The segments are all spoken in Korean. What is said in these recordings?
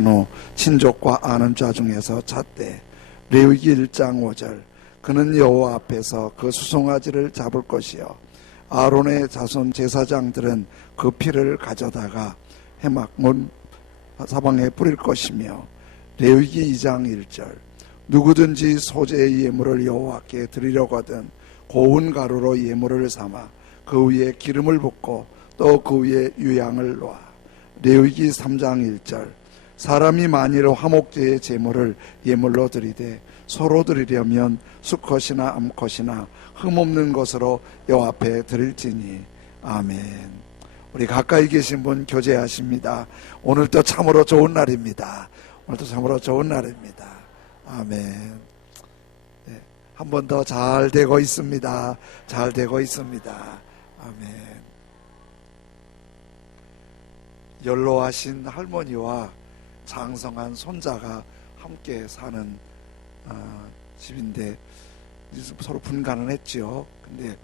한 후 친족과 아는 자 중에서 찾되 레위기 1장 5절 그는 여호와 앞에서 그 수송아지를 잡을 것이요 아론의 자손 제사장들은 그 피를 가져다가 해막문 사방에 뿌릴 것이며 레위기 2장 1절 누구든지 소재의 예물을 여호와께 드리려거든 고운 가루로 예물을 삼아 그 위에 기름을 붓고 또 그 위에 유향을 놓아 레위기 3장 1절 사람이 만일 화목제의 제물을 예물로 드리되 소로 드리려면 수컷이나 암컷이나 흠없는 것으로 여호와 앞에 드릴지니. 아멘. 우리 가까이 계신 분 교제하십니다. 오늘도 참으로 좋은 날입니다. 오늘도 참으로 좋은 날입니다. 아멘. 네, 한 번 더 잘 되고 있습니다. 잘 되고 있습니다. 아멘. 연로하신 할머니와 장성한 손자가 함께 사는 집인데 서로 분간은 했죠. 근데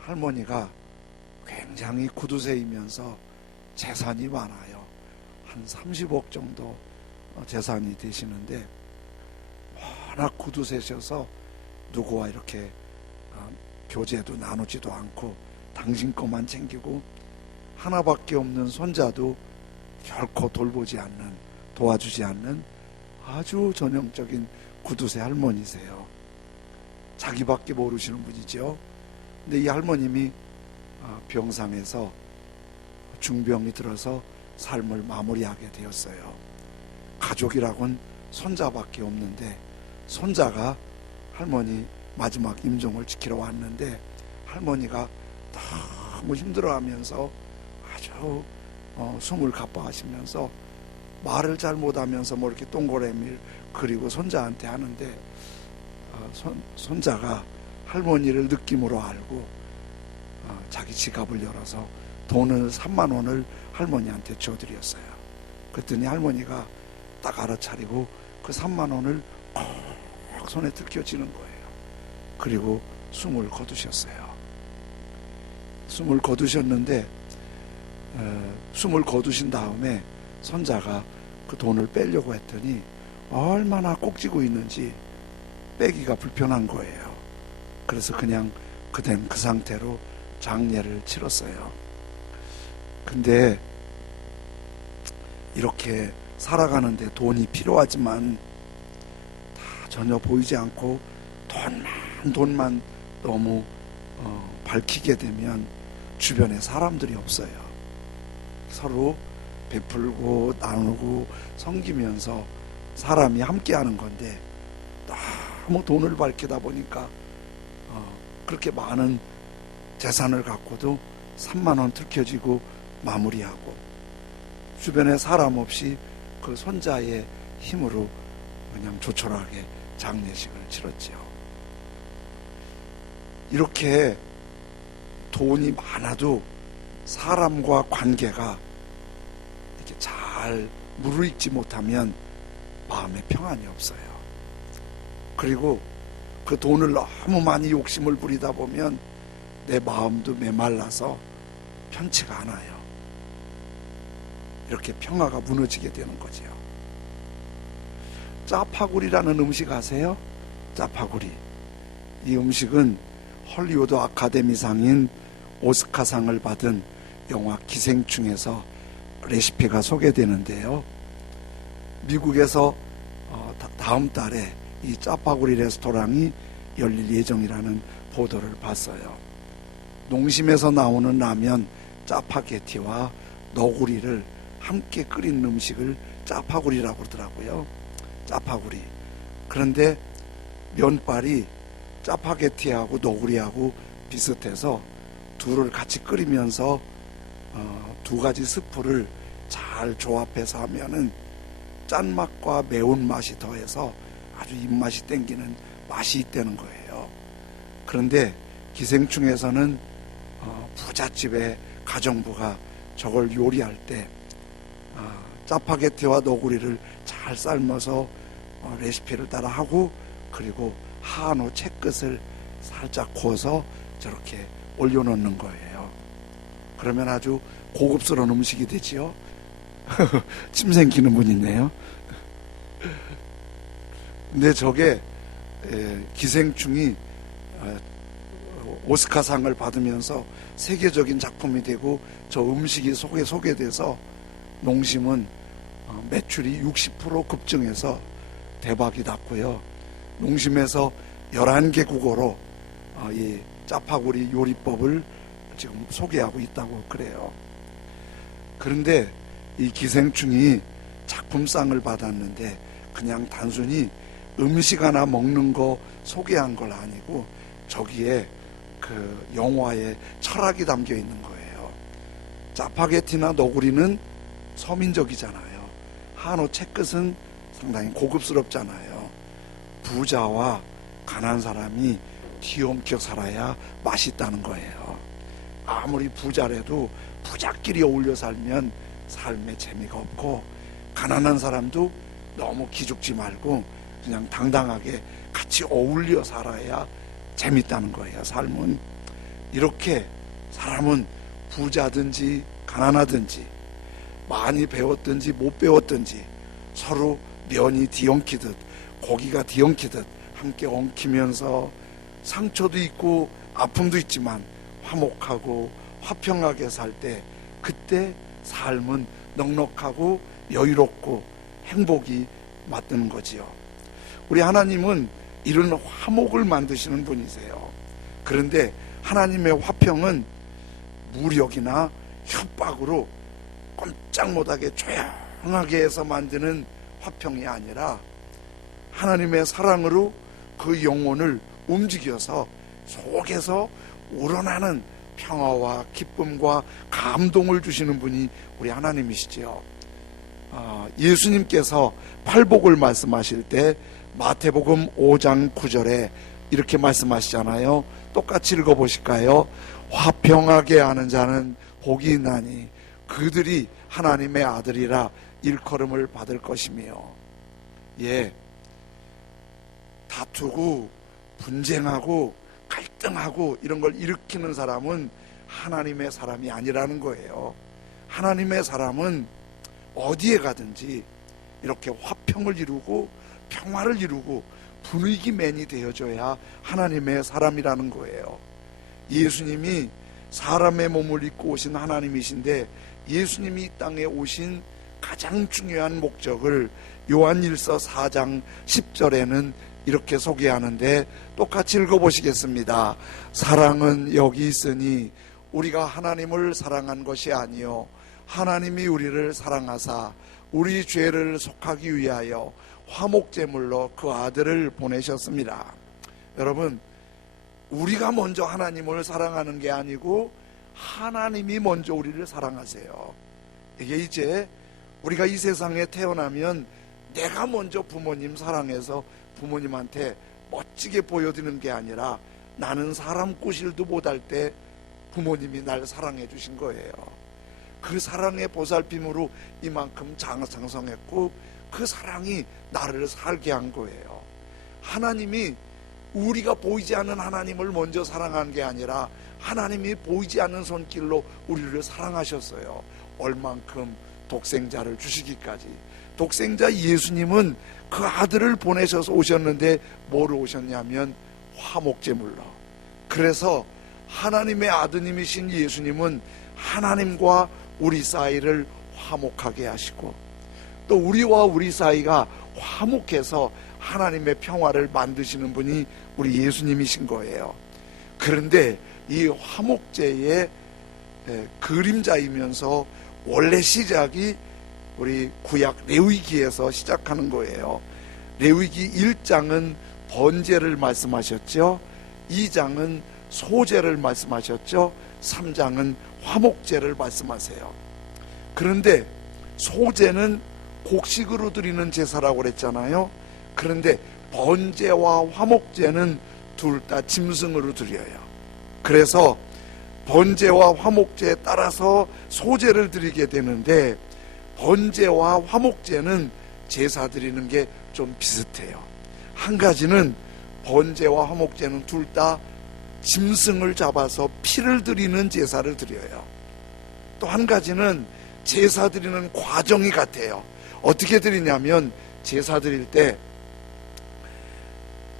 할머니가 굉장히 구두쇠이면서 재산이 많아요. 한 30억 정도 재산이 되시는데 워낙 구두쇠셔서 누구와 이렇게 교제도 나누지도 않고 당신 것만 챙기고 하나밖에 없는 손자도 결코 돌보지 않는, 도와주지 않는 아주 전형적인 구두쇠 할머니세요. 자기밖에 모르시는 분이죠. 근데 이 할머님이 병상에서 중병이 들어서 삶을 마무리하게 되었어요. 가족이라곤 손자밖에 없는데 손자가 할머니 마지막 임종을 지키러 왔는데 할머니가 너무 힘들어하면서 아주 숨을 가빠하시면서 말을 잘 못하면서 뭐 이렇게 동그라미를 그리고 손자한테 하는데 손자가 할머니를 느낌으로 알고 자기 지갑을 열어서 돈을 3만 원을 할머니한테 줘드렸어요. 그랬더니 할머니가 딱 알아차리고 그 3만 원을 꼭 손에 들켜쥐는 거예요. 그리고 숨을 거두셨어요. 숨을 거두셨는데 숨을 거두신 다음에 손자가 그 돈을 빼려고 했더니 얼마나 꼭 쥐고 있는지 빼기가 불편한 거예요. 그래서 그냥 그댄 그 상태로 장례를 치렀어요. 근데 이렇게 살아가는데 돈이 필요하지만 다 전혀 보이지 않고 돈만 너무 밝히게 되면 주변에 사람들이 없어요. 서로 베풀고 나누고 섬기면서 사람이 함께하는 건데 너무 돈을 밝히다 보니까 그렇게 많은 재산을 갖고도 3만 원 들켜지고 마무리하고 주변에 사람 없이 그 손자의 힘으로 그냥 조촐하게 장례식을 치렀죠. 이렇게 돈이 많아도 사람과 관계가 이렇게 잘 무르익지 못하면 마음에 평안이 없어요. 그리고 그 돈을 너무 많이 욕심을 부리다 보면 내 마음도 메말라서 편치가 않아요. 이렇게 평화가 무너지게 되는 거죠. 짜파구리라는 음식 아세요? 짜파구리. 이 음식은 헐리우드 아카데미상인 오스카상을 받은 영화 기생충에서 레시피가 소개되는데요. 미국에서 다음 달에 이 짜파구리 레스토랑이 열릴 예정이라는 보도를 봤어요. 농심에서 나오는 라면 짜파게티와 너구리를 함께 끓인 음식을 짜파구리라고 그러더라고요. 짜파구리. 그런데 면발이 짜파게티하고 너구리하고 비슷해서 둘을 같이 끓이면서 두 가지 스프를 잘 조합해서 하면은 짠맛과 매운맛이 더해서 아주 입맛이 땡기는 맛이 있다는 거예요. 그런데 기생충에서는 부잣집의 가정부가 저걸 요리할 때 짜파게티와 너구리를 잘 삶아서 레시피를 따라 하고 그리고 한우 채끝을 살짝 구워서 저렇게 올려놓는 거예요. 그러면 아주 고급스러운 음식이 되지요. 침 생기는 분 있네요. 근데 저게 기생충이 오스카상을 받으면서 세계적인 작품이 되고 저 음식이 속에 소개돼서 농심은 매출이 60% 급증해서 대박이 났고요. 농심에서 11개 국어로 이 짜파구리 요리법을 지금 소개하고 있다고 그래요. 그런데 이 기생충이 작품상을 받았는데 그냥 단순히 음식 하나 먹는 거 소개한 건 아니고 저기에 그 영화에 철학이 담겨 있는 거예요. 짜파게티나 너구리는 서민적이잖아요. 한우 채끝은 상당히 고급스럽잖아요. 부자와 가난한 사람이 뒤엉켜 살아야 맛있다는 거예요. 아무리 부자라도 부자끼리 어울려 살면 삶에 재미가 없고, 가난한 사람도 너무 기죽지 말고 그냥 당당하게 같이 어울려 살아야 재밌다는 거예요. 삶은 이렇게 사람은 부자든지 가난하든지 많이 배웠든지 못 배웠든지 서로 면이 뒤엉키듯 고기가 뒤엉키듯 함께 엉키면서 상처도 있고 아픔도 있지만 화목하고 화평하게 살 때 그때 삶은 넉넉하고 여유롭고 행복이 맞드는 거지요. 우리 하나님은 이런 화목을 만드시는 분이세요. 그런데 하나님의 화평은 무력이나 협박으로 꼼짝 못하게 조용하게 해서 만드는 화평이 아니라 하나님의 사랑으로 그 영혼을 움직여서 속에서 우러나는 평화와 기쁨과 감동을 주시는 분이 우리 하나님이시지요. 예수님께서 팔복을 말씀하실 때 마태복음 5장 9절에 이렇게 말씀하시잖아요. 똑같이 읽어보실까요? 화평하게 하는 자는 복이 있나니 그들이 하나님의 아들이라 일컬음을 받을 것이며. 예, 다투고 분쟁하고 갈등하고 이런 걸 일으키는 사람은 하나님의 사람이 아니라는 거예요. 하나님의 사람은 어디에 가든지 이렇게 화평을 이루고 평화를 이루고 분위기맨이 되어줘야 하나님의 사람이라는 거예요. 예수님이 사람의 몸을 입고 오신 하나님이신데 예수님이 이 땅에 오신 가장 중요한 목적을 요한일서 4장 10절에는 이렇게 소개하는데 똑같이 읽어보시겠습니다. 사랑은 여기 있으니 우리가 하나님을 사랑한 것이 아니요 하나님이 우리를 사랑하사 우리 죄를 속하기 위하여 화목제물로 그 아들을 보내셨습니다. 여러분, 우리가 먼저 하나님을 사랑하는 게 아니고 하나님이 먼저 우리를 사랑하세요. 이게 이제 우리가 이 세상에 태어나면 내가 먼저 부모님 사랑해서 부모님한테 멋지게 보여드리는 게 아니라 나는 사람 꼬실도 못할 때 부모님이 날 사랑해 주신 거예요. 그 사랑의 보살핌으로 이만큼 장성했고 그 사랑이 나를 살게 한 거예요. 하나님이 우리가 보이지 않는 하나님을 먼저 사랑한 게 아니라 하나님이 보이지 않는 손길로 우리를 사랑하셨어요. 얼만큼 독생자를 주시기까지. 독생자 예수님은 그 아들을 보내셔서 오셨는데 뭐로 오셨냐면 화목제물로. 그래서 하나님의 아드님이신 예수님은 하나님과 우리 사이를 화목하게 하시고 또 우리와 우리 사이가 화목해서 하나님의 평화를 만드시는 분이 우리 예수님이신 거예요. 그런데 이 화목제의 그림자이면서 원래 시작이 우리 구약 레위기에서 시작하는 거예요. 레위기 1장은 번제를 말씀하셨죠. 2장은 소제를 말씀하셨죠. 3장은 화목제를 말씀하세요. 그런데 소제는 곡식으로 드리는 제사라고 그랬잖아요. 그런데 번제와 화목제는 둘 다 짐승으로 드려요. 그래서 번제와 화목제에 따라서 소제를 드리게 되는데 번제와 화목제는 제사 드리는 게 좀 비슷해요. 한 가지는 번제와 화목제는 둘 다 짐승을 잡아서 피를 드리는 제사를 드려요. 또 한 가지는 제사 드리는 과정이 같아요. 어떻게 드리냐면 제사 드릴 때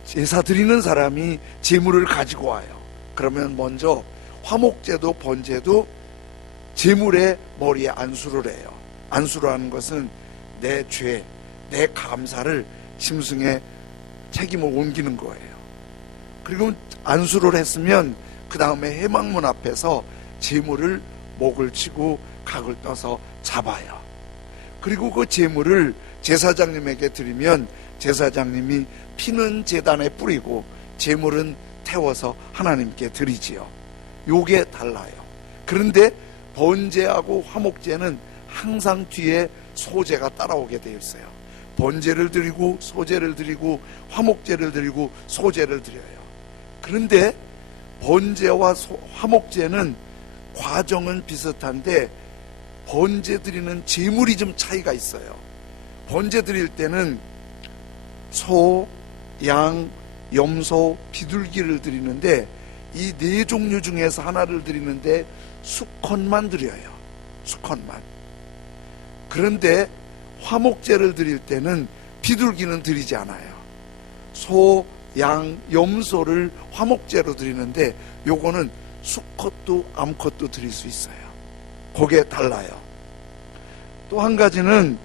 제사 드리는 사람이 제물을 가지고 와요. 그러면 먼저 화목제도 번제도 제물의 머리에 안수를 해요. 안수를 하는 것은 내 죄, 내 감사를 짐승의 책임을 옮기는 거예요. 그리고 안수를 했으면 그 다음에 회막문 앞에서 제물을 목을 치고 각을 떠서 잡아요. 그리고 그 제물을 제사장님에게 드리면 제사장님이 피는 제단에 뿌리고 제물은 태워서 하나님께 드리지요. 요게 달라요. 그런데 번제하고 화목제는 항상 뒤에 소제가 따라오게 되어 있어요. 번제를 드리고 소제를 드리고 화목제를 드리고 소제를 드려요. 그런데 번제와 화목제는 과정은 비슷한데 번제 드리는 제물이 좀 차이가 있어요. 번제 드릴 때는 소, 양, 염소, 비둘기를 드리는데 이 네 종류 중에서 하나를 드리는데 수컷만 드려요. 수컷만. 그런데 화목제를 드릴 때는 비둘기는 드리지 않아요. 소, 양, 염소를 화목제로 드리는데 요거는 수컷도 암컷도 드릴 수 있어요. 그게 달라요. 또 한 가지는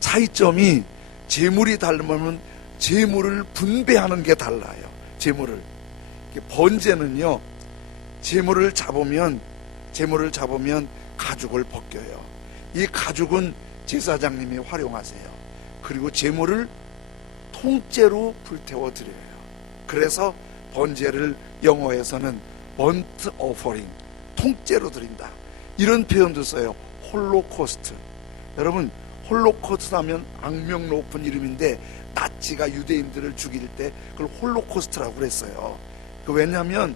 차이점이 제물이 다르면 제물을 분배하는 게 달라요. 제물을. 번제는요, 제물을 잡으면 가죽을 벗겨요. 이 가죽은 제사장님이 활용하세요. 그리고 제물을 통째로 불태워 드려요. 그래서 번제를 영어에서는 burnt offering, 통째로 드린다, 이런 표현도 써요. 홀로코스트. 여러분, 홀로코스트 하면 악명 높은 이름인데 나치가 유대인들을 죽일 때 그걸 홀로코스트라고 그랬어요. 왜냐하면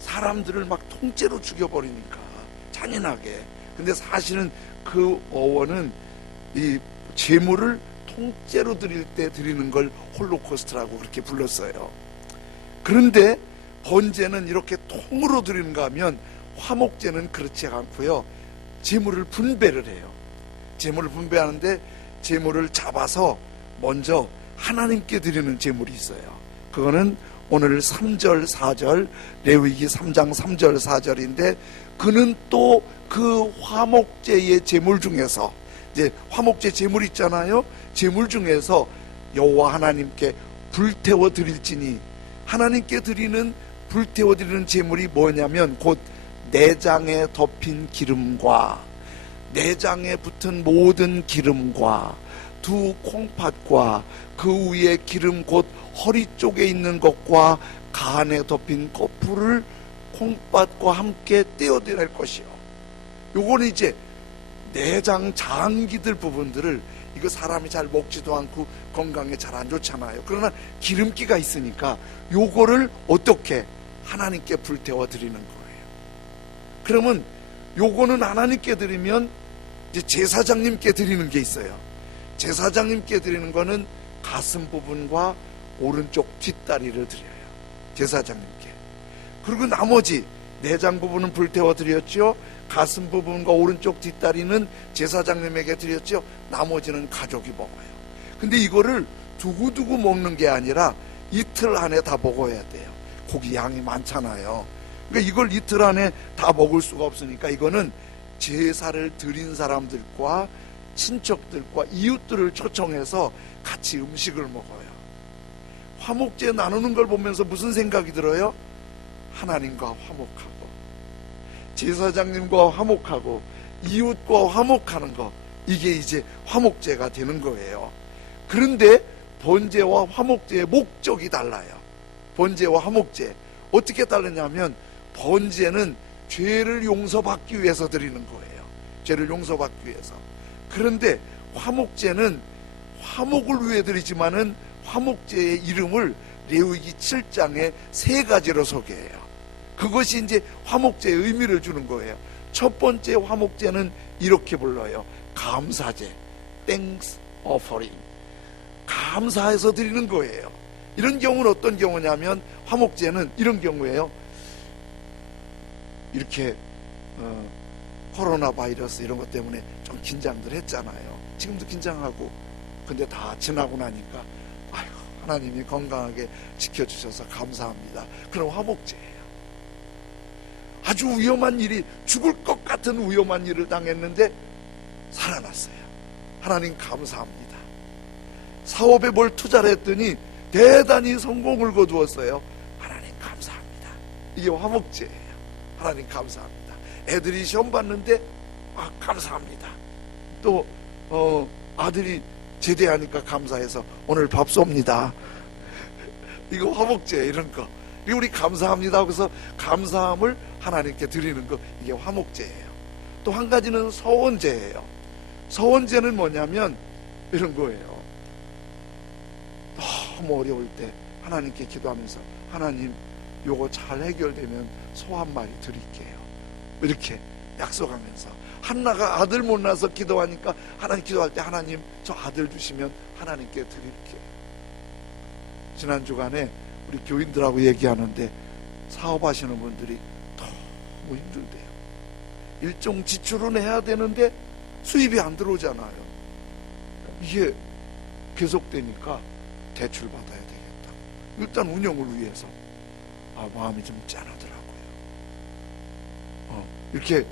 사람들을 막 통째로 죽여버리니까, 잔인하게. 근데 사실은 그 어원은 이 제물을 통째로 드릴 때 드리는 걸 홀로코스트라고 그렇게 불렀어요. 그런데 번제는 이렇게 통으로 드리는가 하면 화목제는 그렇지 않고요, 제물을 분배를 해요. 제물을 분배하는데 제물을 잡아서 먼저 하나님께 드리는 제물이 있어요. 그거는 오늘 3절 4절 레위기 3장 3절 4절인데 그는 또 그 화목제의 제물 중에서, 이제 화목제 제물 있잖아요. 제물 중에서 여호와 하나님께 불태워 드릴지니, 하나님께 드리는 불태워 드리는 제물이 뭐냐면 곧 내장에 덮인 기름과 내장에 붙은 모든 기름과 두 콩팥과 그 위에 기름 곧 허리 쪽에 있는 것과 간에 덮인 거풀을 콩팥과 함께 떼어내릴 것이요. 요거는 이제 내장 장기들 부분들을, 이거 사람이 잘 먹지도 않고 건강에 잘 안 좋잖아요. 그러나 기름기가 있으니까 요거를 어떻게 하나님께 불태워 드리는 거예요. 그러면 요거는 하나님께 드리면 이제 제사장님께 드리는 게 있어요. 제사장님께 드리는 거는 가슴 부분과 오른쪽 뒷다리를 드려요. 제사장님께. 그리고 나머지 내장 부분은 불태워 드렸죠. 가슴 부분과 오른쪽 뒷다리는 제사장님에게 드렸죠. 나머지는 가족이 먹어요. 근데 이거를 두고두고 먹는 게 아니라 이틀 안에 다 먹어야 돼요. 고기 양이 많잖아요. 그러니까 이걸 이틀 안에 다 먹을 수가 없으니까 이거는 제사를 드린 사람들과 친척들과 이웃들을 초청해서 같이 음식을 먹어요. 화목제 나누는 걸 보면서 무슨 생각이 들어요? 하나님과 화목하고 제사장님과 화목하고 이웃과 화목하는 거, 이게 이제 화목제가 되는 거예요. 그런데 번제와 화목제의 목적이 달라요. 번제와 화목제 어떻게 다르냐면, 번제는 죄를 용서받기 위해서 드리는 거예요. 죄를 용서받기 위해서. 그런데 화목제는 화목을 위해 드리지만은 화목제의 이름을 레위기 7장에 3가지로 소개해요. 그것이 이제 화목제의 의미를 주는 거예요. 첫 번째 화목제는 이렇게 불러요. 감사제, Thanks offering. 감사해서 드리는 거예요. 이런 경우는 어떤 경우냐면, 화목제는 이런 경우예요. 이렇게 코로나 바이러스 이런 것 때문에 좀 긴장들 했잖아요. 지금도 긴장하고. 근데 다 지나고 나니까 아이고, 하나님이 건강하게 지켜주셔서 감사합니다. 그럼 화목제예요. 아주 위험한 일이, 죽을 것 같은 위험한 일을 당했는데 살아났어요. 하나님 감사합니다. 사업에 뭘 투자를 했더니 대단히 성공을 거두었어요. 하나님 감사합니다. 이게 화목제예요. 하나님 감사합니다. 애들이 시험 봤는데 감사합니다. 또 아들이 제대하니까 감사해서 오늘 밥 쏩니다. 이거 화목제 이런 거. 이거 우리 감사합니다 하고서 감사함을 하나님께 드리는 거, 이게 화목제예요. 또 한 가지는 서원제예요. 서원제는 뭐냐면 이런 거예요. 너무 어려울 때 하나님께 기도하면서 하나님 요거 잘 해결되면 소 한 마리 드릴게요. 이렇게 약속하면서, 한나가 아들 못 낳아서 기도하니까 하나님 기도할 때 하나님 저 아들 주시면 하나님께 드릴게요. 지난 주간에 우리 교인들하고 얘기하는데 사업하시는 분들이 너무 힘들대요. 일정 지출은 해야 되는데 수입이 안 들어오잖아요. 이게 계속되니까 대출 받아야 되겠다. 일단 운영을 위해서 마음이 좀 짠하더라고요. 이렇게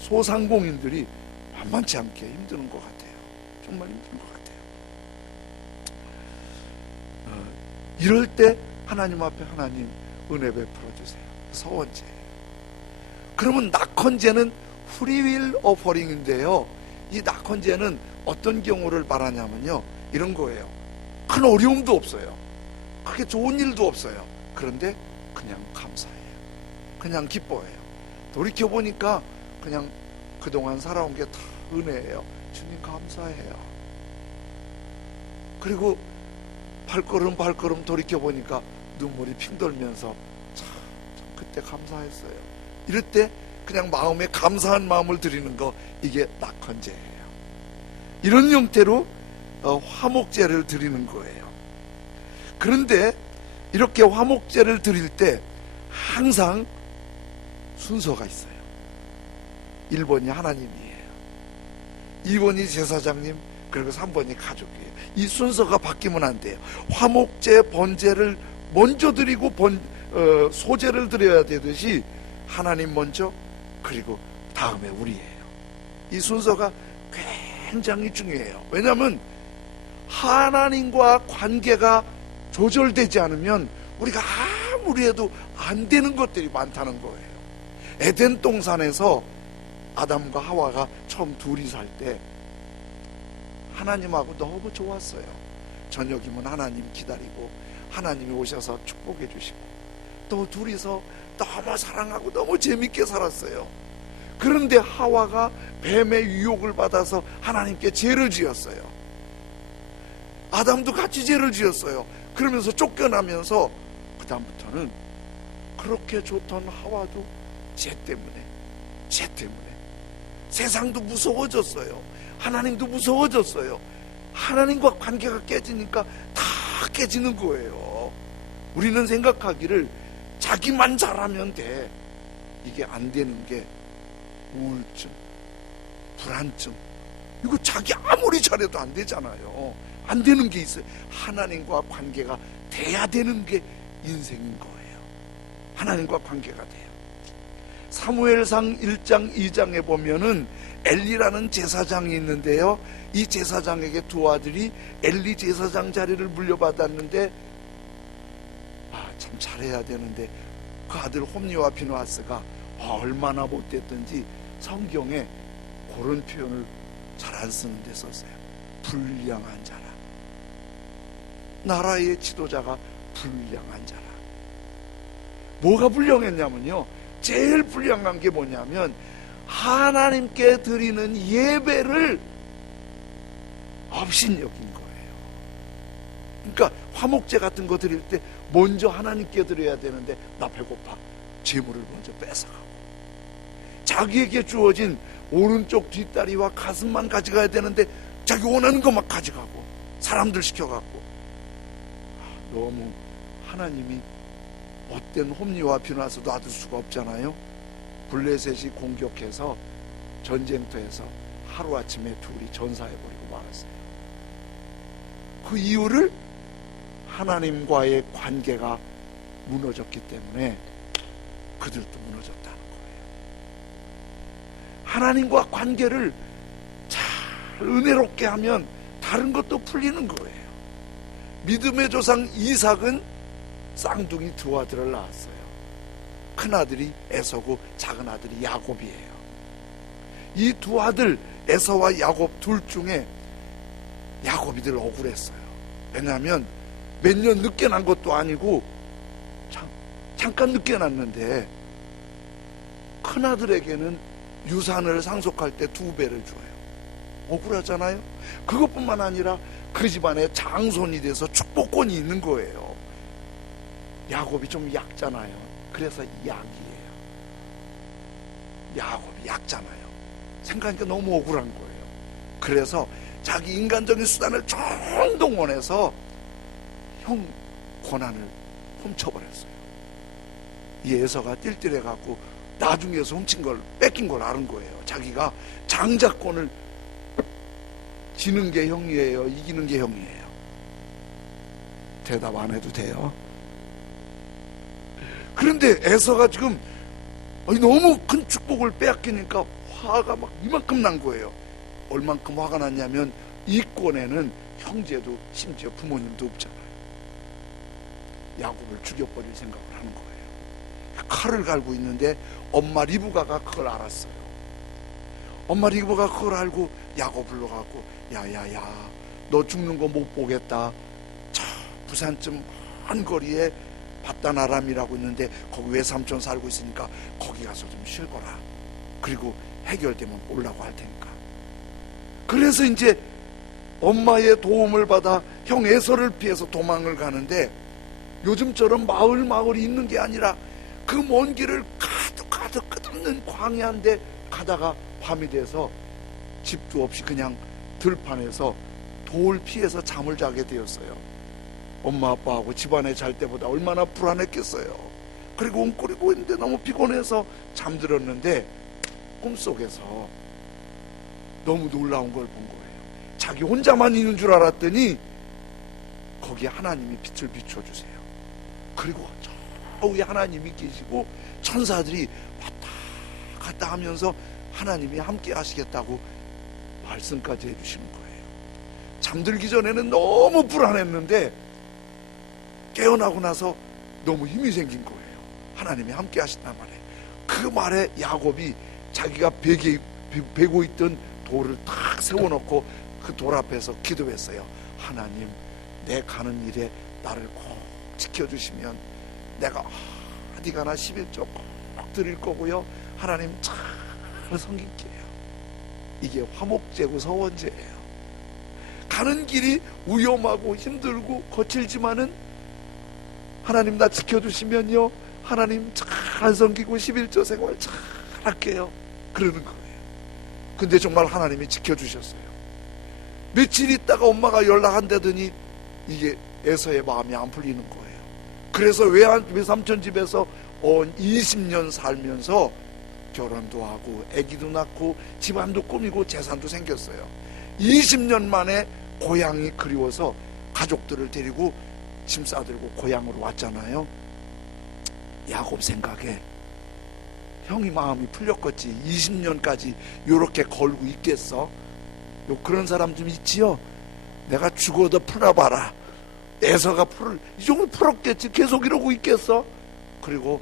소상공인들이 만만치 않게 힘드는 것 같아요. 정말 힘든 것 같아요. 이럴 때 하나님 앞에 하나님 은혜 베풀어 주세요. 서원제. 그러면 낙헌제는 프리윌 오퍼링인데요. 이 낙헌제는 어떤 경우를 말하냐면요, 이런 거예요. 큰 어려움도 없어요. 크게 좋은 일도 없어요. 그런데 그냥 감사해요. 그냥 기뻐해요. 돌이켜보니까 그냥 그동안 살아온 게 다 은혜예요. 주님 감사해요. 그리고 발걸음 발걸음 돌이켜보니까 눈물이 핑 돌면서 참 그때 감사했어요. 이럴 때 그냥 마음에 감사한 마음을 드리는 거, 이게 낙헌제예요. 이런 형태로 화목제를 드리는 거예요. 그런데 이렇게 화목제를 드릴 때 항상 순서가 있어요. 1번이 하나님이에요. 2번이 제사장님, 그리고 3번이 가족이에요. 이 순서가 바뀌면 안 돼요. 화목제, 번제를 먼저 드리고 소제를 드려야 되듯이 하나님 먼저, 그리고 다음에 우리예요. 이 순서가 굉장히 중요해요. 왜냐하면 하나님과 관계가 조절되지 않으면 우리가 아무리 해도 안 되는 것들이 많다는 거예요. 에덴 동산에서 아담과 하와가 처음 둘이 살 때 하나님하고 너무 좋았어요. 저녁이면 하나님 기다리고 하나님이 오셔서 축복해 주시고, 또 둘이서 너무 사랑하고 너무 재밌게 살았어요. 그런데 하와가 뱀의 유혹을 받아서 하나님께 죄를 지었어요. 아담도 같이 죄를 지었어요. 그러면서 쫓겨나면서 그 다음부터는 그렇게 좋던 하와도 죄 때문에 세상도 무서워졌어요. 하나님도 무서워졌어요. 하나님과 관계가 깨지니까 다 깨지는 거예요. 우리는 생각하기를 자기만 잘하면 돼. 이게 안 되는 게 우울증, 불안증, 이거 자기 아무리 잘해도 안 되잖아요. 안 되는 게 있어요. 하나님과 관계가 돼야 되는 게 인생인 거예요. 하나님과 관계가 돼요. 사무엘상 1장 2장에 보면은 엘리라는 제사장이 있는데요, 이 제사장에게 두 아들이 엘리 제사장 자리를 물려받았는데 참 잘해야 되는데 그 아들 홈니와 비누아스가 얼마나 못됐든지 성경에 그런 표현을 잘 안 쓰는 데 썼어요. 불량한 자라. 나라의 지도자가 불량한 자라. 뭐가 불량했냐면요, 제일 불량한 게 뭐냐면 하나님께 드리는 예배를 업신여긴 거예요. 그러니까 화목제 같은 거 드릴 때 먼저 하나님께 드려야 되는데 나 배고파, 재물을 먼저 뺏어가고, 자기에게 주어진 오른쪽 뒷다리와 가슴만 가져가야 되는데 자기 원하는 것만 가져가고, 사람들 시켜갖고, 너무 하나님이 못된 홈리와 비누아스 놔둘 수가 없잖아요. 블레셋이 공격해서 전쟁터에서 하루아침에 둘이 전사해버리고 말았어요. 그 이유를 하나님과의 관계가 무너졌기 때문에 그들도 무너졌다는 거예요. 하나님과 관계를 잘 은혜롭게 하면 다른 것도 풀리는 거예요. 믿음의 조상 이삭은 쌍둥이 두 아들을 낳았어요. 큰아들이 에서고 작은 아들이 야곱이에요. 이 두 아들 에서와 야곱 둘 중에 야곱이 늘 억울했어요. 왜냐하면 몇 년 늦게 난 것도 아니고 잠깐 늦게 났는데 큰아들에게는 유산을 상속할 때 2배를 줘요. 억울하잖아요. 그것뿐만 아니라 그 집안의 장손이 돼서 축복권이 있는 거예요. 야곱이 좀 약잖아요. 그래서 약이에요. 야곱이 약잖아요. 생각하니까 너무 억울한 거예요. 그래서 자기 인간적인 수단을 총동원해서 형 권한을 훔쳐버렸어요. 이 에서가 띨띨해갖고 나중에서 훔친 걸 뺏긴 걸 아는 거예요. 자기가 장자권을 지는 게 형이에요, 이기는 게 형이에요? 대답 안 해도 돼요. 그런데 에서가 지금 너무 큰 축복을 빼앗기니까 화가 막 이만큼 난 거예요. 얼만큼 화가 났냐면 이 권에는 형제도 심지어 부모님도 없잖아요. 야곱을 죽여버릴 생각을 하는 거예요. 칼을 갈고 있는데 엄마 리브가가 그걸 알았어요. 엄마 리브가가 그걸 알고 야곱 불러가고, 야야야, 너 죽는 거 못 보겠다. 저 부산쯤 한 거리에 바다나람이라고 있는데 거기 외삼촌 살고 있으니까 거기 가서 좀 쉬거라. 그리고 해결되면 오려고 할 테니까. 그래서 이제 엄마의 도움을 받아 형 에서를 피해서 도망을 가는데, 요즘처럼 마을이 있는 게 아니라 그 먼 길을 가득 끝없는 광야인데 가다가 밤이 돼서 집도 없이 그냥 들판에서 돌 피해서 잠을 자게 되었어요. 엄마 아빠하고 집안에 잘 때보다 얼마나 불안했겠어요. 그리고 웅크리고 있는데 너무 피곤해서 잠들었는데 꿈속에서 너무 놀라운 걸 본 거예요. 자기 혼자만 있는 줄 알았더니 거기에 하나님이 빛을 비춰주세요. 그리고 저 위에 하나님이 계시고 천사들이 왔다 갔다 하면서 하나님이 함께 하시겠다고 말씀까지 해주시는 거예요. 잠들기 전에는 너무 불안했는데 깨어나고 나서 너무 힘이 생긴 거예요. 하나님이 함께 하신단 말이에요. 그 말에 야곱이 자기가 베고 있던 돌을 탁 세워놓고 그 돌 앞에서 기도했어요. 하나님, 내 가는 일에 나를 꼭 지켜주시면 내가 어디 가나 11조 꼭 드릴 거고요. 하나님 잘 섬길게요. 이게 화목제고 서원제예요. 가는 길이 위험하고 힘들고 거칠지만은 하나님 나 지켜주시면요, 하나님 잘 섬기고 11조 생활 잘 할게요. 그러는 거예요. 근데 정말 하나님이 지켜주셨어요. 며칠 있다가 엄마가 연락한다더니 이게 에서의 마음이 안 풀리는 거예요. 그래서 외삼촌 집에서 20년 살면서 결혼도 하고 아기도 낳고 집안도 꾸미고 재산도 생겼어요. 20년 만에 고향이 그리워서 가족들을 데리고 짐 싸들고 고향으로 왔잖아요. 야곱 생각에 형이 마음이 풀렸겠지. 20년까지 요렇게 걸고 있겠어? 그런 사람 좀 있지요? 내가 죽어도 풀어봐라. 에서가 이 정도 풀었겠지. 계속 이러고 있겠어? 그리고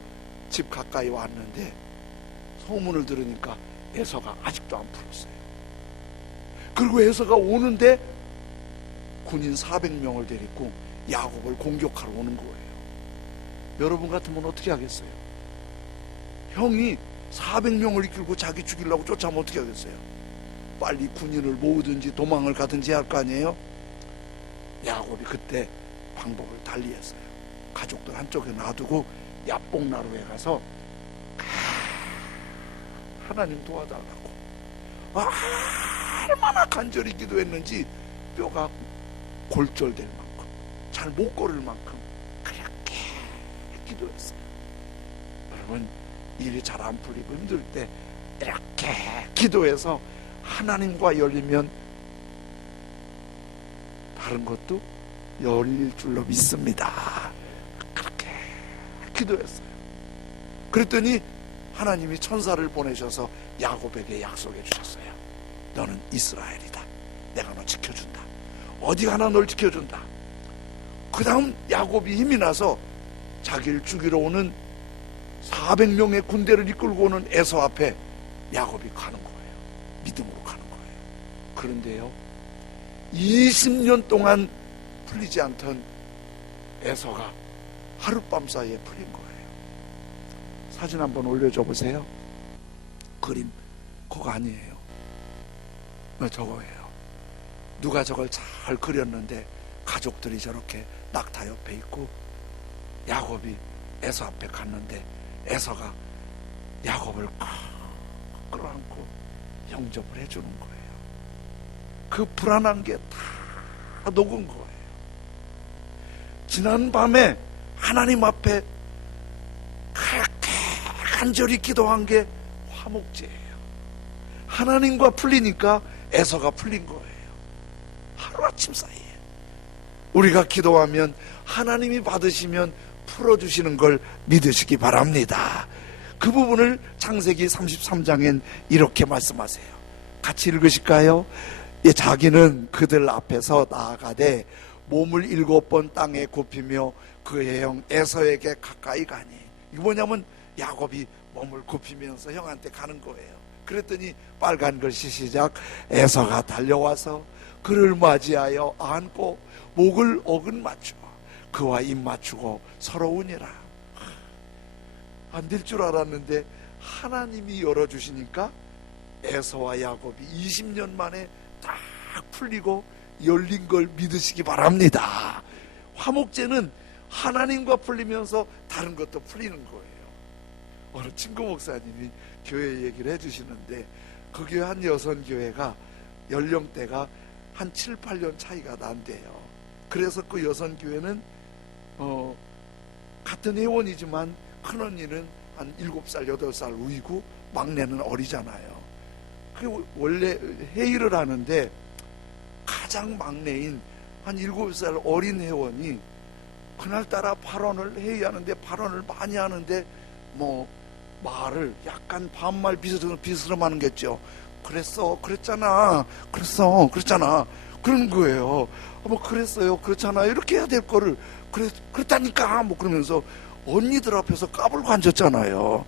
집 가까이 왔는데 소문을 들으니까 에서가 아직도 안 풀었어요. 그리고 에서가 오는데 군인 400명을 데리고 야곱을 공격하러 오는 거예요. 여러분 같으면 어떻게 하겠어요? 형이 400명을 이끌고 자기 죽이려고 쫓아오면 어떻게 하겠어요? 빨리 군인을 모으든지 도망을 가든지 할 거 아니에요? 야곱이 그때 방법을 달리했어요. 가족들 한쪽에 놔두고 야복나루에 가서 하나님 도와달라고 얼마나 간절히 기도했는지 뼈가 골절될 만큼, 잘 못 걸을 만큼 그렇게 기도했어요. 여러분, 일이 잘 안 풀리고 힘들 때 이렇게 기도해서 하나님과 열리면 다른 것도 열릴 줄로 믿습니다. 그렇게 기도했어요. 그랬더니 하나님이 천사를 보내셔서 야곱에게 약속해 주셨어요. 너는 이스라엘이다. 내가 너 지켜준다. 어디 가나 널 지켜준다. 그 다음 야곱이 힘이 나서 자기를 죽이러 오는 400명의 군대를 이끌고 오는 에서 앞에 야곱이 가는 거예요. 믿음으로 가는 거예요. 그런데요, 20년 동안 풀리지 않던 에서가 하룻밤 사이에 풀린 거예요. 사진 한번 올려줘 보세요. 그림 그거 아니에요. 저거예요. 누가 저걸 잘 그렸는데 가족들이 저렇게 낙타 옆에 있고 야곱이 에서 앞에 갔는데 에서가 야곱을 끌어안고 영접을 해주는 거예요. 그 불안한 게 다 녹은 거예요. 지난 밤에 하나님 앞에 그렇게 간절히 기도한 게 화목제예요. 하나님과 풀리니까 에서가 풀린 거예요. 하루아침 사이에. 우리가 기도하면 하나님이 받으시면 풀어주시는 걸 믿으시기 바랍니다. 그 부분을 창세기 33장엔 이렇게 말씀하세요. 같이 읽으실까요? 예, 자기는 그들 앞에서 나아가되 몸을 7번 땅에 굽히며 그의 형 에서에게 가까이 가니. 이거 뭐냐면 야곱이 몸을 굽히면서 형한테 가는 거예요. 그랬더니 빨간 글씨 시작. 에서가 달려와서 그를 맞이하여 안고 목을 어긋 맞추어 그와 입 맞추고 서러우니라. 안 될 줄 알았는데 하나님이 열어주시니까 에서와 야곱이 20년 만에 딱 풀리고 열린 걸 믿으시기 바랍니다. 화목제는 하나님과 풀리면서 다른 것도 풀리는 거예요. 어느 친구 목사님이 교회 얘기를 해주시는데 그 교회 한 여선교회가 연령대가 한 7, 8년 차이가 난대요. 그래서 그 여선교회는 같은 회원이지만 큰언니는 한 7살, 8살 우이고 막내는 어리잖아요. 그 원래 회의를 하는데 가장 막내인 한 7살 어린 회원이 그날따라 발언을 회의하는데 발언을 많이 하는데 뭐 말을 약간 반말 비스름하는 거겠죠. 그랬잖아 그런 거예요. 뭐 그랬어요, 그렇잖아, 이렇게 해야 될 거를 그랬다니까 뭐 그러면서 언니들 앞에서 까불고 앉았잖아요.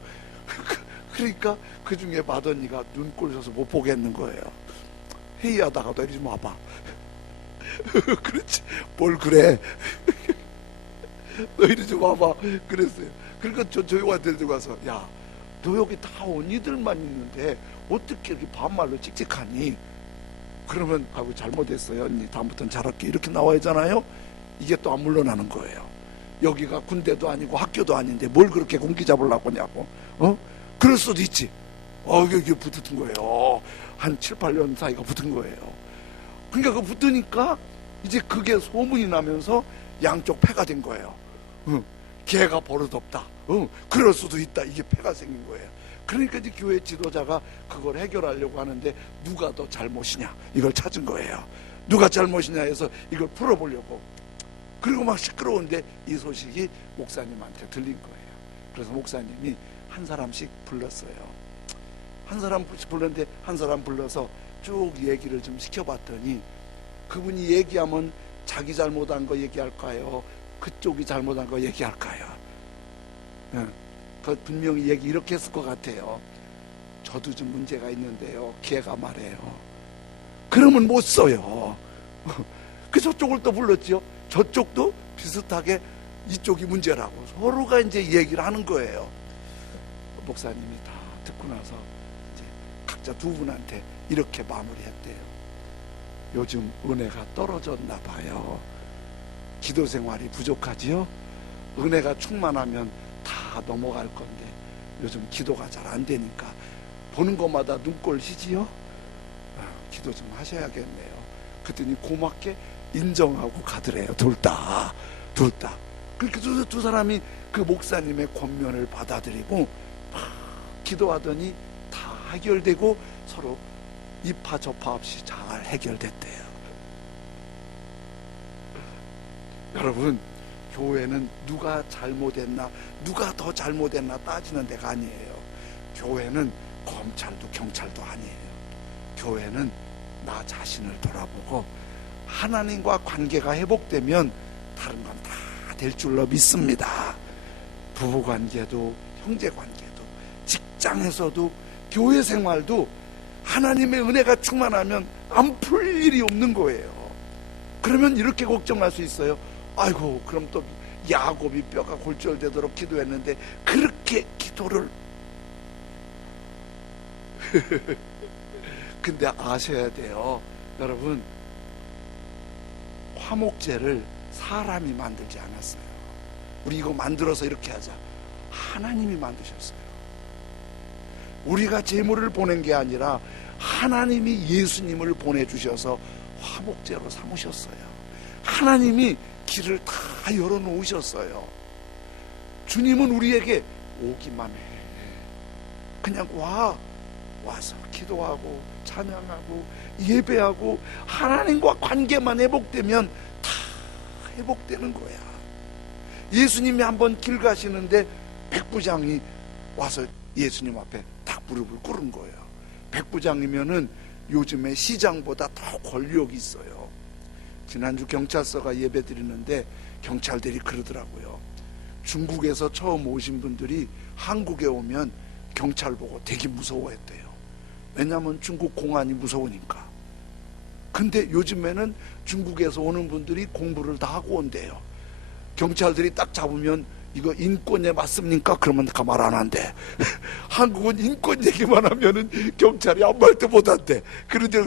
그러니까 그 중에 맏언니가 눈꼴 져서 못 보겠는 거예요. 회의하다가도 이리 좀 와봐. 그렇지, 뭘 그래. 너 이리 좀 와봐. 그랬어요. 그러니까 저 형한테 들고 가서, 야, 너 여기 다 언니들만 있는데 어떻게 이렇게 반말로 찍찍하니? 그러면 아이고 잘못했어요 언니, 다음부터는 잘할게, 이렇게 나와야잖아요. 이게 또 안 물러나는 거예요. 여기가 군대도 아니고 학교도 아닌데 뭘 그렇게 공기 잡으려고 하냐고. 그럴 수도 있지. 이게 붙은 거예요. 한 7, 8년 사이가 붙은 거예요. 그러니까 그 붙으니까 이제 그게 소문이 나면서 양쪽 패가 된 거예요. 걔가 버릇없다. 그럴 수도 있다. 이게 패가 생긴 거예요. 그러니까 이제 교회 지도자가 그걸 해결하려고 하는데 누가 더 잘못이냐 이걸 찾은 거예요. 누가 잘못이냐 해서 이걸 풀어보려고. 그리고 막 시끄러운데 이 소식이 목사님한테 들린 거예요. 그래서 목사님이 한 사람씩 불렀어요. 한 사람씩 불렀는데 한 사람 불러서 쭉 얘기를 좀 시켜봤더니 그분이 얘기하면 자기 잘못한 거 얘기할까요? 그쪽이 잘못한 거 얘기할까요? 그 분명히 얘기 이렇게 했을 것 같아요. 저도 좀 문제가 있는데요, 걔가 말해요. 그러면 못 써요. 그 저쪽을 또 불렀죠. 저쪽도 비슷하게 이쪽이 문제라고 서로가 이제 얘기를 하는 거예요. 목사님이 다 듣고 나서 이제 각자 두 분한테 이렇게 마무리했대요. 요즘 은혜가 떨어졌나 봐요. 기도 생활이 부족하지요. 은혜가 충만하면 다 넘어갈 건데 요즘 기도가 잘 안 되니까 보는 것마다 눈꼴 시지요. 기도 좀 하셔야겠네요. 그랬더니 고맙게 인정하고 가더래요. 둘 다. 그렇게 두 사람이 그 목사님의 권면을 받아들이고 기도하더니 다 해결되고 서로 이파 저파 없이 잘 해결됐대요. 여러분, 교회는 누가 잘못했나, 누가 더 잘못했나 따지는 데가 아니에요. 교회는 검찰도 경찰도 아니에요. 교회는 나 자신을 돌아보고 하나님과 관계가 회복되면 다른 건 다 될 줄로 믿습니다. 부부관계도 형제관계도 직장에서도 교회 생활도 하나님의 은혜가 충만하면 안 풀릴 일이 없는 거예요. 그러면 이렇게 걱정할 수 있어요. 아이고, 그럼 또 야곱이 뼈가 골절되도록 기도했는데 그렇게 기도를 근데 아셔야 돼요. 여러분, 화목제를 사람이 만들지 않았어요. 우리 이거 만들어서 이렇게 하자. 하나님이 만드셨어요. 우리가 제물을 보낸 게 아니라 하나님이 예수님을 보내주셔서 화목제로 삼으셨어요. 하나님이 길을 다 열어놓으셨어요. 주님은 우리에게 오기만 해. 그냥 와서 기도하고 찬양하고 예배하고 하나님과 관계만 회복되면 다 회복되는 거야. 예수님이 한번 길 가시는데 백부장이 와서 예수님 앞에 딱 무릎을 꿇은 거예요. 백부장이면은 요즘에 시장보다 더 권력이 있어요. 지난주 경찰서가 예배 드리는데 경찰들이 그러더라고요. 중국에서 처음 오신 분들이 한국에 오면 경찰 보고 되게 무서워했대요. 왜냐하면 중국 공안이 무서우니까. 근데 요즘에는 중국에서 오는 분들이 공부를 다 하고 온대요. 경찰들이 딱 잡으면 이거 인권에 맞습니까? 그러면 가만 안 한대. 한국은 인권 얘기만 하면은 경찰이 아무 말도 못 한대. 그런데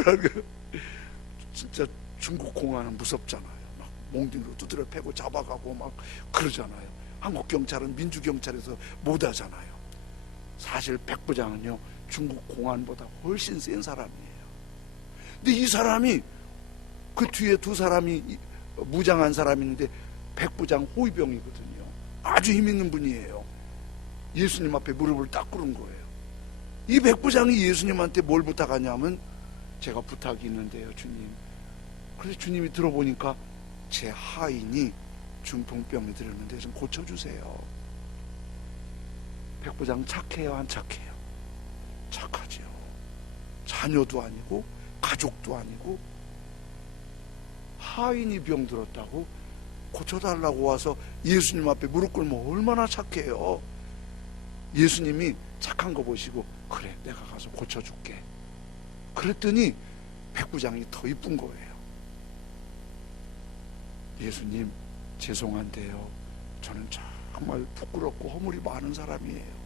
진짜 중국 공안은 무섭잖아요. 막 몽둥이로 두드려 패고 잡아가고 막 그러잖아요. 한국 경찰은 민주경찰에서 못 하잖아요. 사실 백부장은요, 중국 공안보다 훨씬 센 사람이에요. 근데 이 사람이, 그 뒤에 두 사람이 무장한 사람이 있는데 백부장 호위병이거든요. 아주 힘 있는 분이에요. 예수님 앞에 무릎을 딱 꿇은 거예요. 이 백부장이 예수님한테 뭘 부탁하냐면, 제가 부탁이 있는데요, 주님. 그래서 주님이 들어보니까 제 하인이 중풍병이 들었는데 좀 고쳐주세요. 백부장 착해요, 안 착해요? 착하지요. 자녀도 아니고 가족도 아니고 하인이 병들었다고 고쳐달라고 와서 예수님 앞에 무릎 꿇으면 얼마나 착해요. 예수님이 착한 거 보시고, 그래, 내가 가서 고쳐줄게. 그랬더니 백부장이 더 이쁜 거예요. 예수님, 죄송한데요, 저는 정말 부끄럽고 허물이 많은 사람이에요.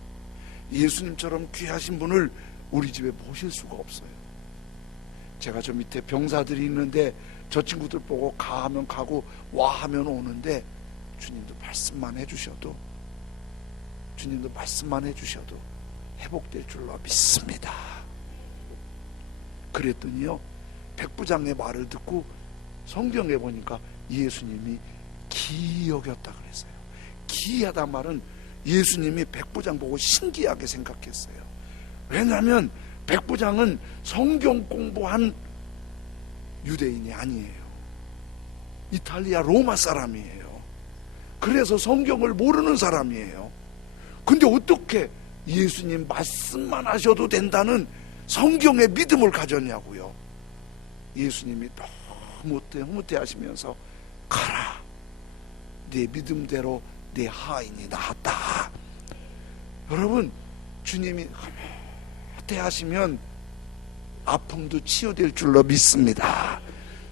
예수님처럼 귀하신 분을 우리 집에 모실 수가 없어요. 제가 저 밑에 병사들이 있는데 저 친구들 보고 가 하면 가고 와 하면 오는데, 주님도 말씀만 해주셔도 회복될 줄로 믿습니다. 그랬더니요, 백부장의 말을 듣고 성경에 보니까 예수님이 기이 여겼다 그랬어요. 기이하다 말은 예수님이 백부장 보고 신기하게 생각했어요. 왜냐하면 백부장은 성경 공부한 유대인이 아니에요. 이탈리아 로마 사람이에요. 그래서 성경을 모르는 사람이에요. 근데 어떻게 예수님 말씀만 하셔도 된다는 성경의 믿음을 가졌냐고요. 예수님이 너무 흐뭇해 하시면서, 가라, 네 믿음대로 내 하인이 나았다. 여러분, 주님이 흐뭇해 하시면 아픔도 치유될 줄로 믿습니다.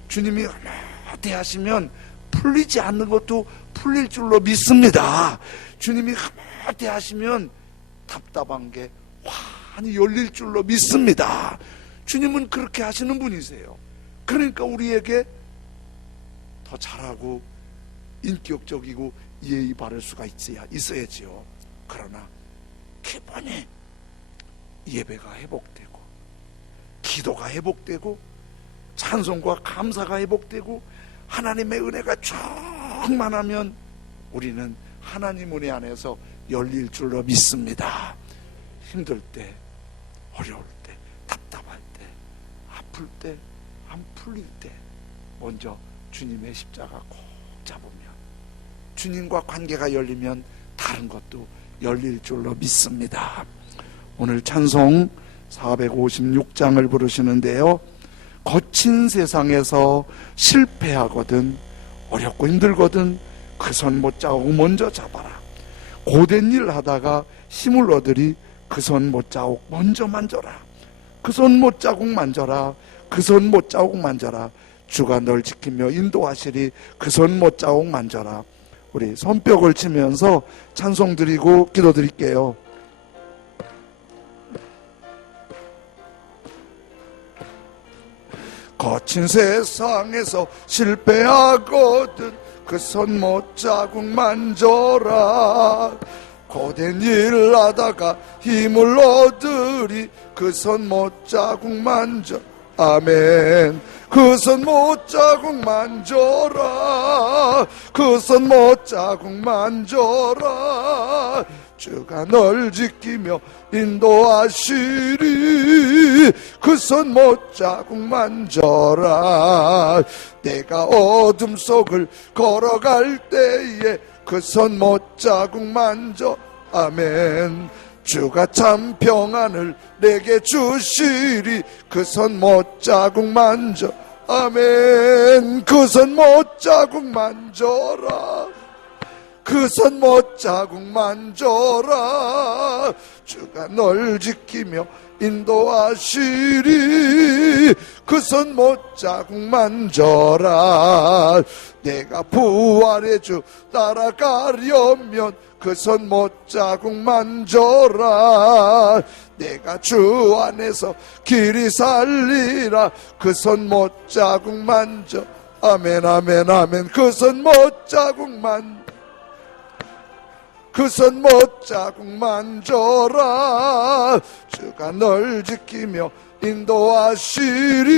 주님이 흐뭇해 하시면 풀리지 않는 것도 풀릴 줄로 믿습니다. 주님이 흐뭇해 하시면 답답한 게 환히 열릴 줄로 믿습니다. 주님은 그렇게 하시는 분이세요. 그러니까 우리에게 더 잘하고 인격적이고 예의 바를 수가 있어야지요. 그러나 기본이 예배가 회복되고 기도가 회복되고 찬송과 감사가 회복되고 하나님의 은혜가 충만하면 우리는 하나님 은혜 안에서 열릴 줄로 믿습니다. 힘들 때, 어려울 때, 답답할 때, 아플 때, 안 풀릴 때 먼저 주님의 십자가 꼭 잡으면, 주님과 관계가 열리면 다른 것도 열릴 줄로 믿습니다. 오늘 찬송 456장을 부르시는데요, 거친 세상에서 실패하거든, 어렵고 힘들거든 그 손 못자국 먼저 잡아라. 고된 일 하다가 힘을 얻으리 그 손 못자국 먼저 만져라. 그 손 못자국 만져라. 그 손 못자국 만져라. 주가 널 지키며 인도하시리 그 손 못자국 만져라. 우리 손뼉을 치면서 찬송 드리고 기도 드릴게요. 거친 세상에서 실패하거든 그 손 못자국 만져라. 고된 일 하다가 힘을 얻으리 그 손 못자국 만져. 아멘. 그 손 못자국 만져라. 그 손 못자국 만져라. 주가 널 지키며 인도하시리 그 손 못자국 만져라. 내가 어둠 속을 걸어갈 때에 그 손 못자국 만져. 아멘. 주가 참 평안을 내게 주시리 그 손 못자국 만져. 아멘. 그 손 못자국 만져라. 그 손 못자국 만져라. 주가 널 지키며 인도하시리 그 손 못자국 만져라. 내가 부활의 주 따라가려면 그 손 못자국 만져라. 내가 주 안에서 길이 살리라 그 손 못자국 만져. 아멘 아멘 아멘. 그 손 못자국 만져. 그 손 못자국 만져라. 주가 널 지키며 인도하시리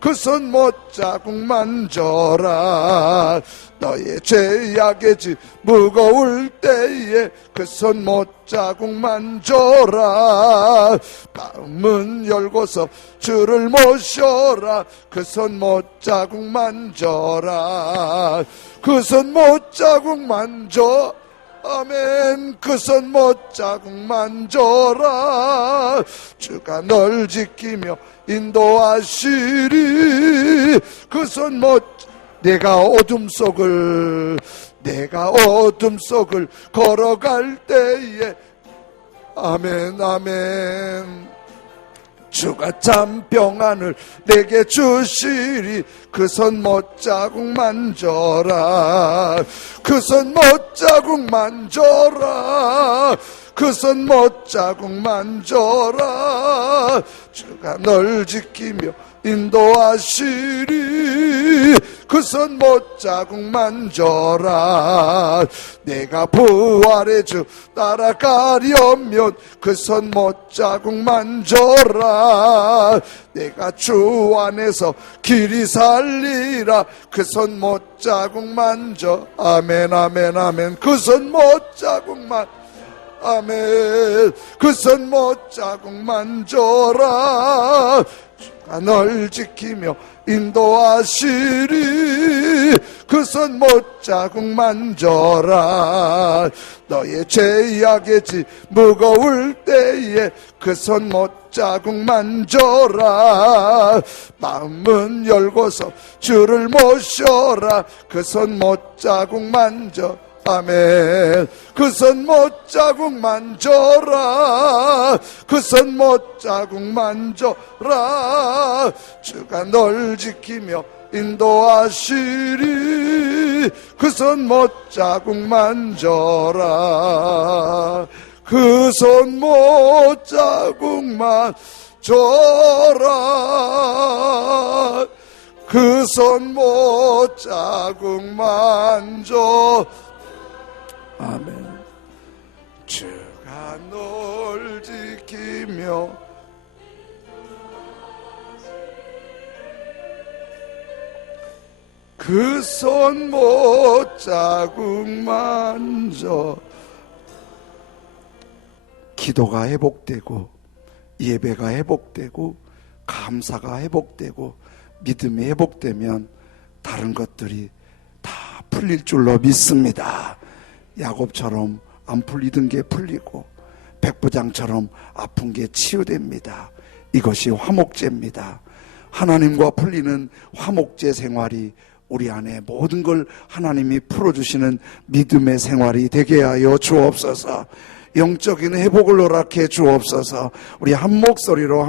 그 손 못자국 만져라. 너의 죄악의 짐 무거울 때에 그 손 못자국 만져라. 마음은 열고서 주를 모셔라. 그 손 못자국 만져라. 그 손 못자국 만져. 아멘. 그 손 못자국 만져라. 주가 널 지키며 인도하시리 그 손 못자국. 내가 어둠 속을 걸어갈 때에. 아멘 아멘. 주가 참 평안을 내게 주시리 그 손 못자국 만져라. 그 손 못자국 만져라. 그 손 못자국 만져라. 주가 널 지키며 인도하시리 그 손 못자국 만져라. 내가 부활의 주 따라가려면 그 손 못자국 만져라. 내가 주 안에서 길이 살리라 그 손 못자국 만져. 아멘 아멘 아멘. 그 손 못자국 만져. 아멘. 그 손 못자국 만져라. 주가 널 지키며 인도하시리 그 손 못자국 만져라. 너의 죄악의 짐 무거울 때에 그 손 못자국 만져라. 마음은 열고서 주를 모셔라. 그 손 못자국 만져. 아멘. 그 손 못자국 만져라. 그 손 못자국 만져라. 주가 널 지키며 인도하시리 그 손 못자국 만져라. 그 손 못자국 만져라. 그 손 못자국 만져. 아멘. 주가 널 지키며 그 손 못자국 만져. 기도가 회복되고 예배가 회복되고 감사가 회복되고 믿음이 회복되면 다른 것들이 다 풀릴 줄로 믿습니다. 야곱처럼 안 풀리던 게 풀리고 백부장처럼 아픈 게 치유됩니다. 이것이 화목제입니다. 하나님과 풀리는 화목제 생활이 우리 안에 모든 걸 하나님이 풀어주시는 믿음의 생활이 되게 하여 주옵소서. 영적인 회복을 허락해 주옵소서. 우리 한 목소리로